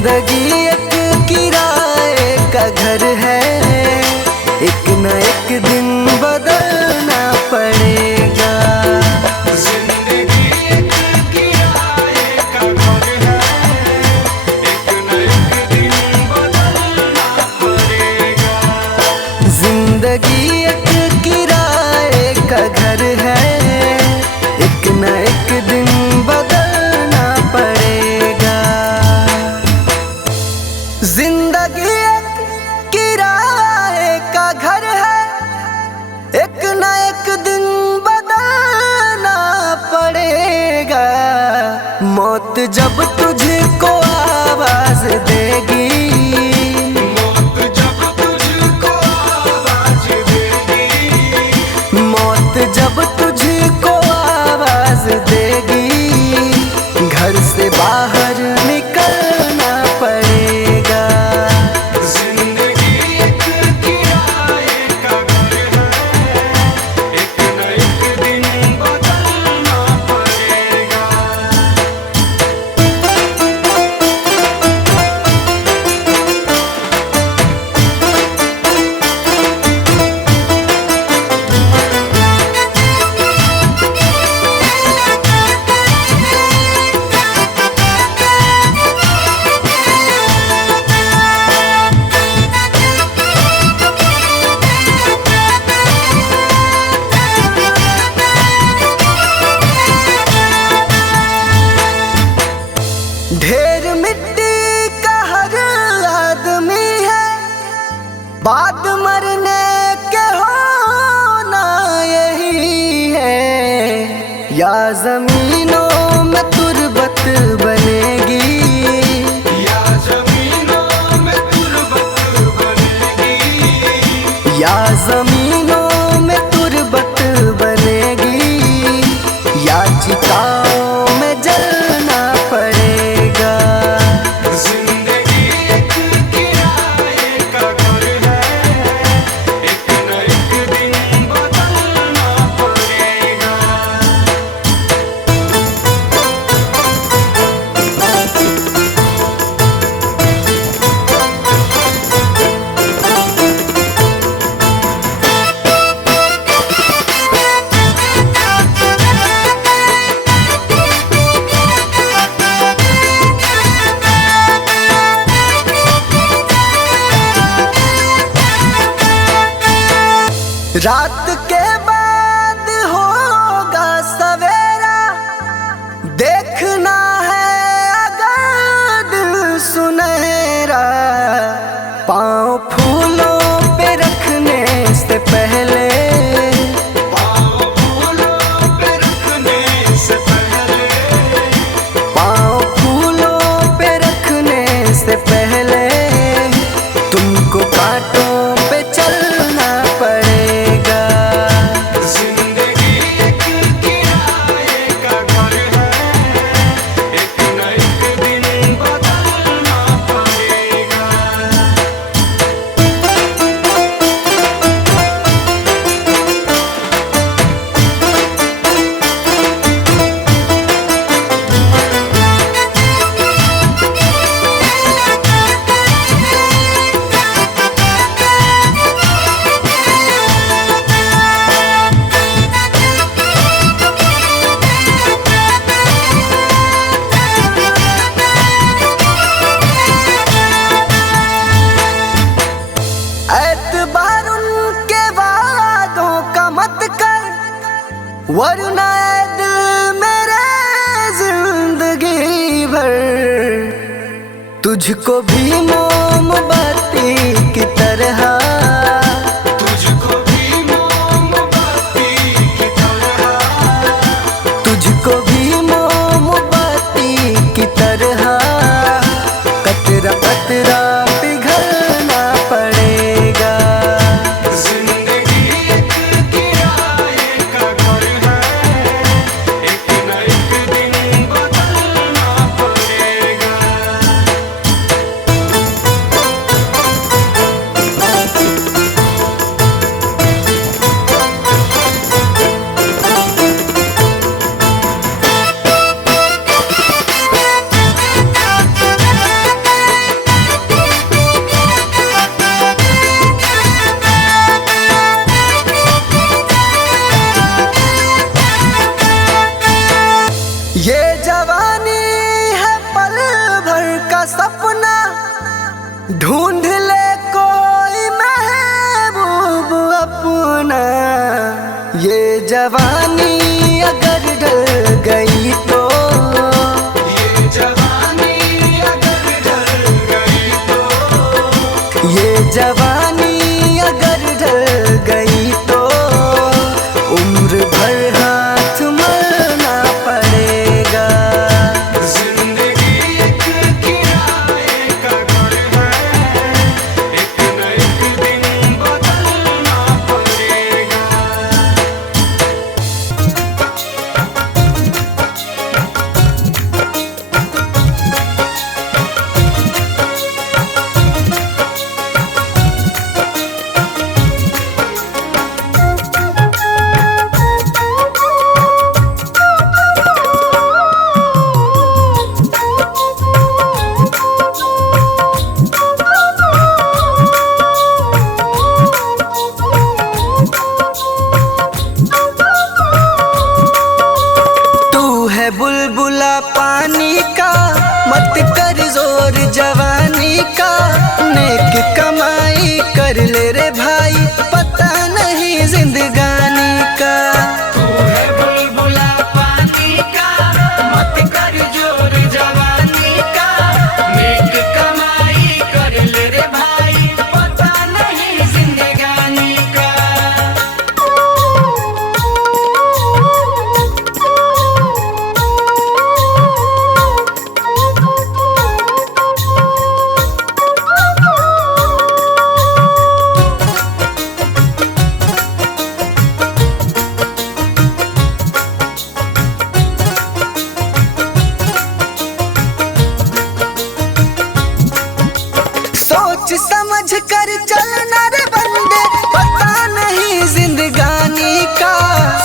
जिंदगी एक किराए का घर है, एक न एक दिन बदलना पड़ेगा। जिंदगी एक किराए का घर है, एक न एक दिन बदलना पड़ेगा। जिंदगी एक किराए का घर है, एक न एक दिन बदलना पड़ेगा। जिंदगी एक किराए का घर है, एक न एक दिन बदलना पड़ेगा। मौत जब तुझको आवाज देगी, मौत जब तुझको आवाज देगी, मौत जब तुझको आवाज देगी, घर से बाहर निकलना पड़ेगा। जिंदगी एक किराए का घर है, एक न एक दिन बदलना पड़ेगा। ढेर मिट्टी का हर आदमी है, बाद मरने के होना यही है। या जमीनों में तुरबत बनेगी, या जमीनों में तुरबत बनेगी, या जमीनों में तुरबत बनेगी, या चिताओं में जलना पड़ेगा। जिंदगी एक किराए का घर है, एक न एक दिन बदलना पड़ेगा। रात के बाद होगा सवेरा, देखना है अगर दिल सुनहरा। पाँव फूलों पे रखने से पहले, पाँव फूलों पे रखने से पहले, पाँव फूलों पे रखने से पहले, तुमको कांटों पे चलना पड़ेगा। जिंदगी एक किराए का घर है, एक न एक दिन बदलना पड़ेगा। एतबार उनके वादों का मत कर, वरना ऐ दिल मेरे जिंदगी भर तुझको भी मोमबत्ती की तरह, तुझको भी मोमबत्ती की तरह, तुझको भी मोमबत्ती की तरह, कतरा कतरा पिघलना पड़ेगा। जिंदगी एक किराए का घर है, एक न एक दिन बदलना पड़ेगा। का सपना ढूंढ ले कोई महबूब अपना। ये जवानी अगर ढल गई तो, ये जवानी अगर ढल गई तो, ये जवानी अगर ढल गई तो उम्र भर हाथ मलना पड़ेगा। जिंदगी एक किराए का घर है, एक न एक दिन बदलना पड़ेगा। तू है बुलबुला पानी का, मत कर जोर जवानी का। नेक कमाई कर ले रे भाई, पता नहीं जिंदगानी का। तू है बुलबुला पानी का, मत कर जोर जवानी का। नेक कमाई कर ले रे भाई, पता नहीं जिंदगानी का। सोच समझ कर चलना रे बंदे, पता नहीं जिंदगानी का।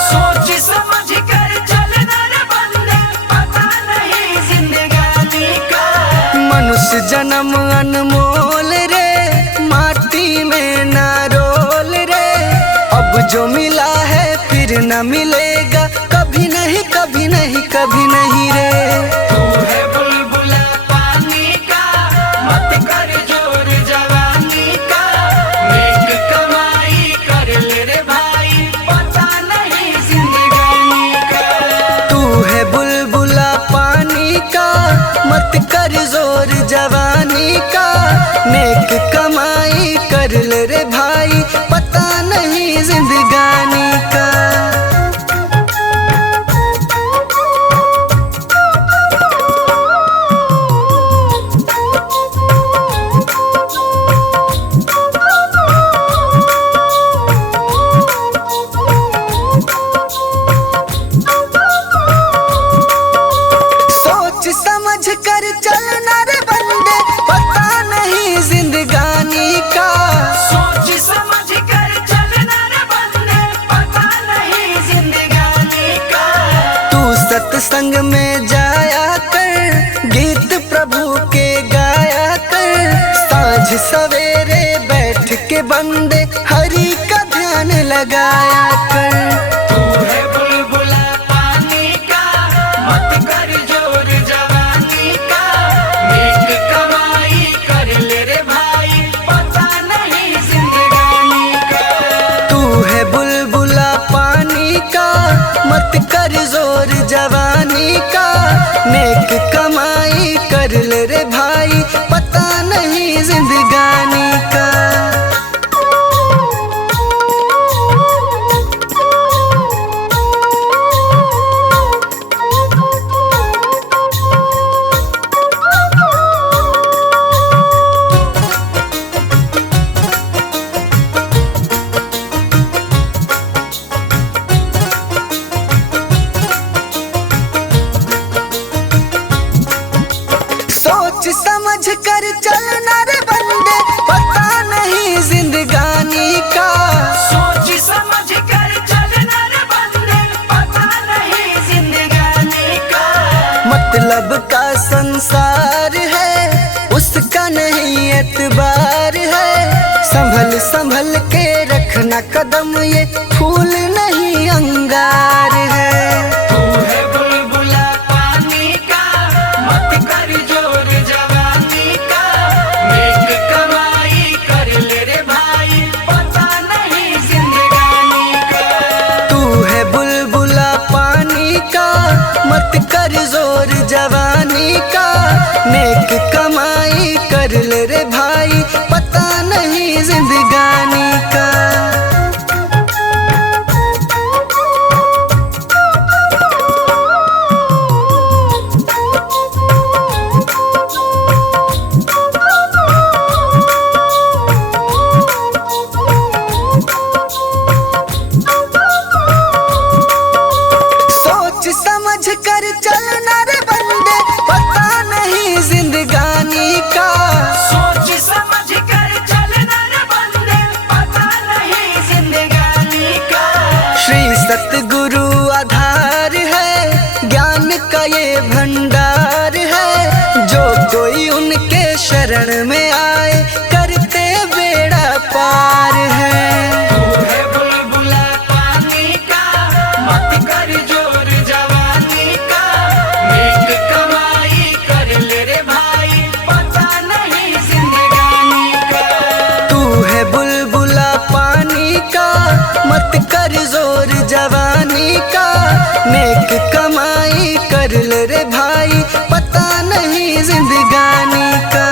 सोच समझ कर चलना रे बंदे, पता नहीं जिंदगानी का। मनुष्य जन्म अनमोल रे, माटी में ना रोल रे। अब जो मिला है फिर न मिलेगा, कभी नहीं कभी नहीं कभी नहीं रे। तू है बुलबुला पानी का, मत कर जोर जवानी का। नेक कमाई कर ले रे भाई, पता नहीं जिंदगानी का। तू है बुलबुला पानी का, मत कर जोर जवानी का। नेक कमाई कर ले रे भाई, पता नहीं जिंदगानी का। सोच समझ कर चलना रे बंदे, पता नहीं जिंदगानी का। सोच समझ कर चलना रे बंदे, पता नहीं जिंदगानी का। तू सत्संग में जाया कर, गीत प्रभु के गाया कर। साँझ सवेरे बैठ के बंदे हरि का ध्यान लगाया कर। तू है बुलबुला पानी का, मत कर जोर जवानी का। नेक कमाई कर ले रे भाई, पता नहीं जिंदगानी का। तू है बुलबुला पानी का, मत कर जोर जवानी का। नेक कमाई कर ले रे भाई, पता नहीं जिंदगानी का। सोच समझ कर चलना रे बंदे, पता नहीं जिंदगानी का। सोच समझ कर चलना रे बंदे, पता नहीं जिंदगानी का। मतलब का संसार है, उसका नहीं एतबार है। संभल संभल के रखना कदम, ये फूल नहीं अंगार है। तू है बुलबुला पानी का, मत कर जोर जवानी नेक कमाई कर ले रे भाई, पता नहीं जिंदगानी का। सोच समझ कर चलना रे बंदे, पता नहीं जिंदगानी का। सोच समझ कर चलना रे बंदे, पता नहीं जिंदगानी का। श्री सतगुरु आधार है, ज्ञान का ये भंडार है। जो कोई उनके शरण में आए, करते बेड़ा पार है। तू है बुलबुला पानी का, मत कर जोर जवानी का। नेक कमाई कर ले रे भाई, पता नहीं जिंदगानी का। तू है बुलबुला पानी का, मत कर जोर जवानी का। नेक कमाई कर ले रे भाई, पता नहीं जिंदगानी का।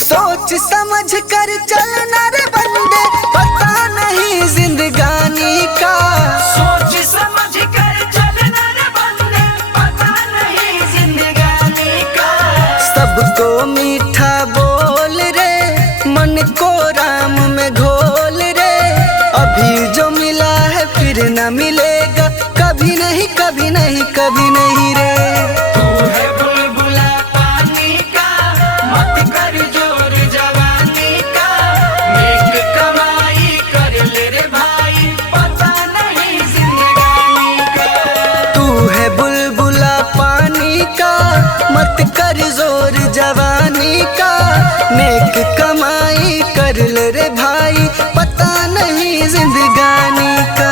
सोच समझ कर चलना रे बंदे, पता नहीं जिंदगानी का। सोच समझ कर चलना रे बंदे, पता नहीं जिंदगानी का। सबको मीठा बोल रे, मन को राम में घोल रे। अभी जो मिला है फिर न मिलेगा, कभी नहीं कभी नहीं कभी नहीं रे। तू है बुलबुला पानी का, मत कर जोर जवानी का। नेक कमाई कर ले रे भाई, पता नहीं जिंदगानी का। तू है बुलबुला पानी का, मत कर जोर जवानी का। नेक कमाई कर ले रे भाई, पता नहीं जिंदगानी का।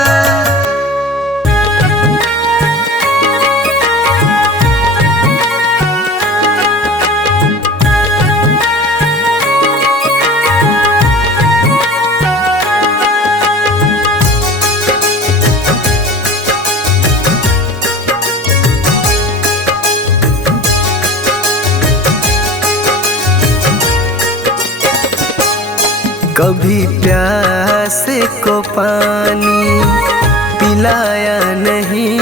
कभी प्यासे को पानी पिलाया नहीं,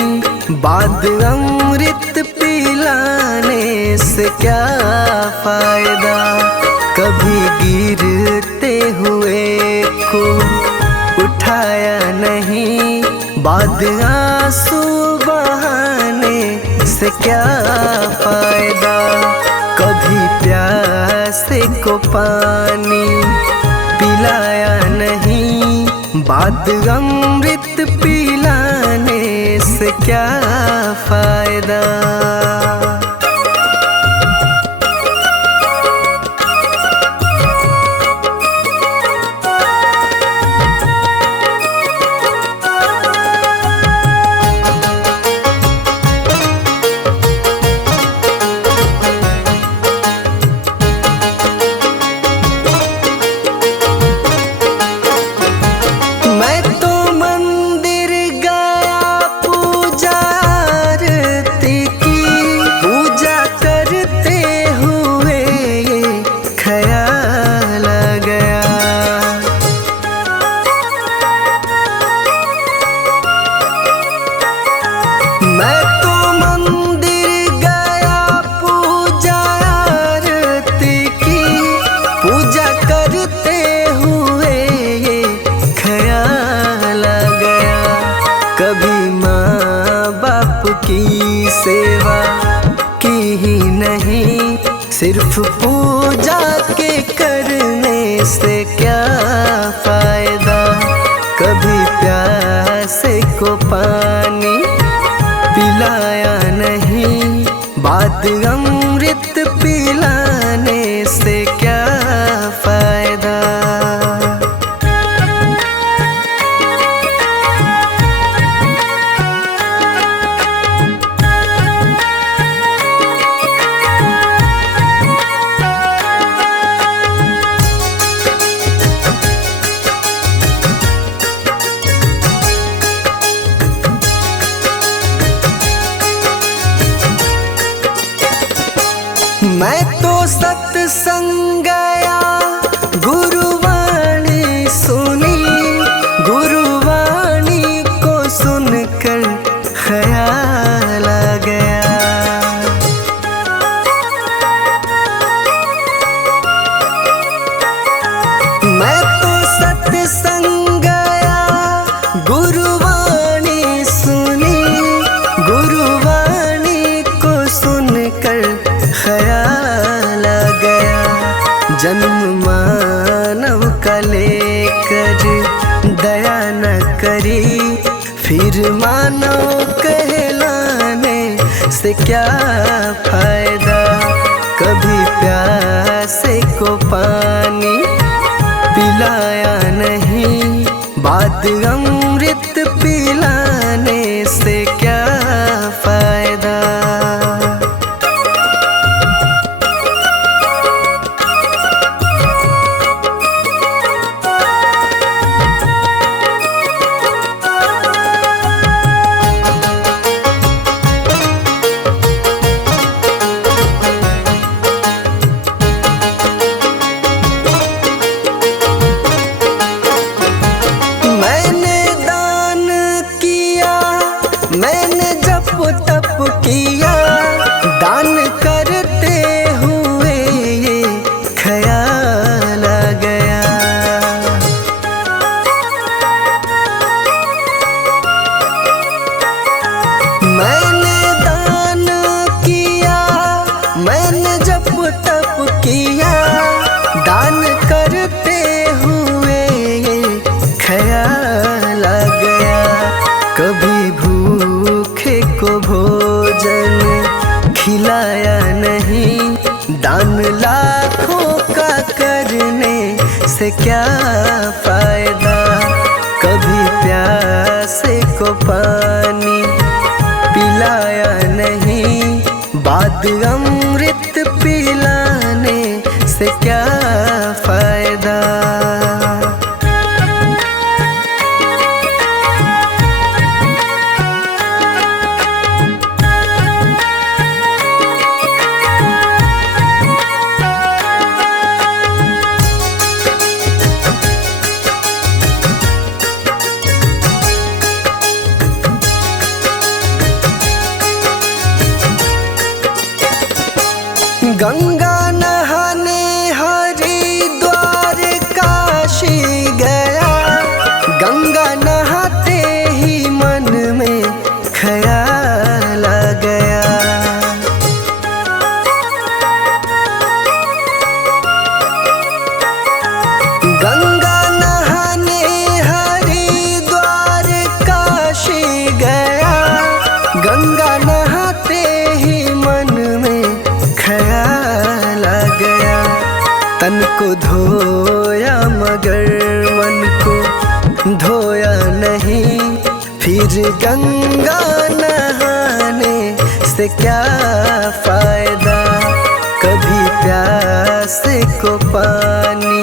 बाद अमृत पिलाने से क्या फायदा। कभी गिरते हुए को उठाया नहीं, बाद आंसू बहाने से क्या फायदा। कभी प्यासे को पानी पिलाया नहीं, बाद अमृत पिलाने से क्या फायदा। मैं तो मंदिर गया पूजा आरती की, पूजा करते हुए ये ख्याल आ गया। मैं तो मंदिर गया पूजा आरती की, पूजा करते हुए ये ख्याल आ गया। कभी माँ बाप की सेवा की ही नहीं, सिर्फ पूजा के करने से क्या फायदा। कभी प्यासे को पानी पिलाया नहीं, बाद अमृत पिलाने से क्या फायदा। दया न करी फिर मानो कहलाने से क्या फायदा। कभी प्यासे को पानी पिलाया नहीं, बाद अमृत पिलाने से क्या फायदा। मैंने जप तप किया, दान करते हुए ये ख्याल आ गया। मैंने दान किया, मैंने जप तप किया, दान करते हुए ये ख्याल आ गया। कभी भूखे को भोजन खिलाया नहीं, दान लाखों का करने से क्या फायदा। कभी प्यासे को पानी पिलाया नहीं, बाद अमृत पिलाने से क्या फायदा। गंगा नहाने हरिद्वार काशी गया, गंगा नहाते ही मन में ख्याल आ गया। गंगा नहाने हरिद्वार काशी गया, गंगा नहाते ही मन में ख्याल आ गया। तन को धोया मगर मन को धोया नहीं, फिर गंगा नहाने से क्या फायदा। कभी प्यासे को पानी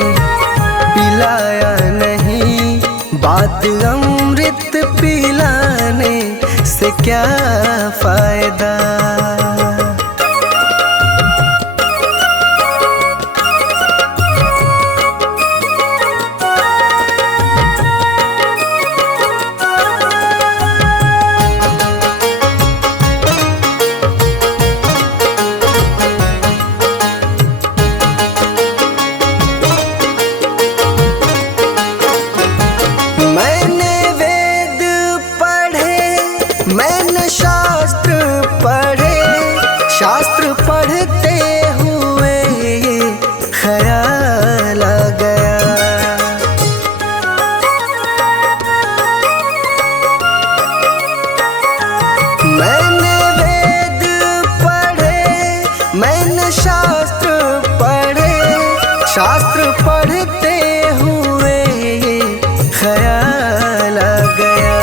पिलाया नहीं, बाद अमृत पिलाने से क्या फायदा। मैंने शास्त्र पढ़े, शास्त्र पढ़ते हुए ये ख्याल आ गया। मैंने वेद पढ़े, मैंने शास्त्र पढ़े, शास्त्र पढ़ते हुए ये ख्याल आ गया।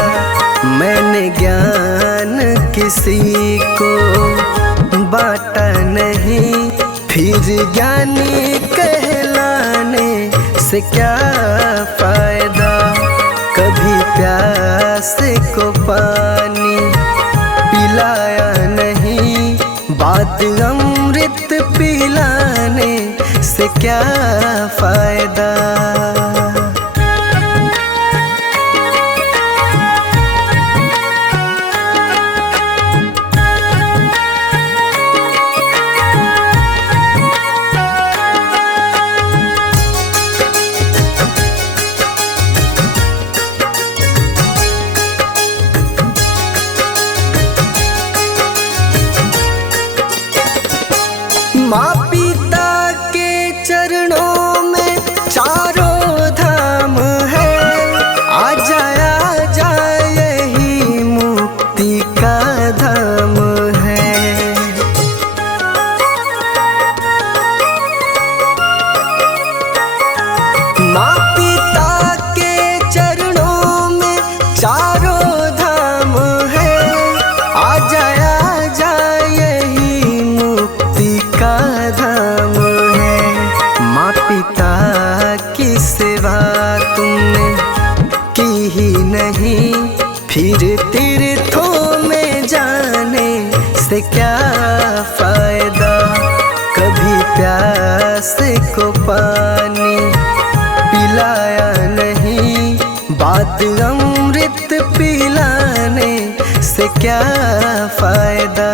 मैंने ज्ञान किसी को बांटा नहीं, फिर ज्ञानी कहलाने से क्या फायदा। कभी प्यासे को पानी पिलाया नहीं, बाद अमृत पिलाने से क्या फायदा। माँ पिता के चरणों में चारों नहीं, फिर तीर्थों में जाने से क्या फायदा। कभी प्यास को पानी पिलाया नहीं, बात अमृत पिलाने से क्या फायदा।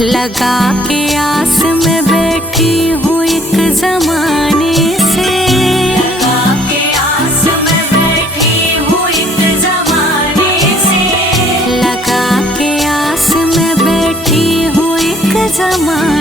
लगा के आस में बैठी हूँ एक जमाने से, लगा के आस में बैठी हूँ एक जमाने से, लगा के आस में बैठी हूँ एक जमाने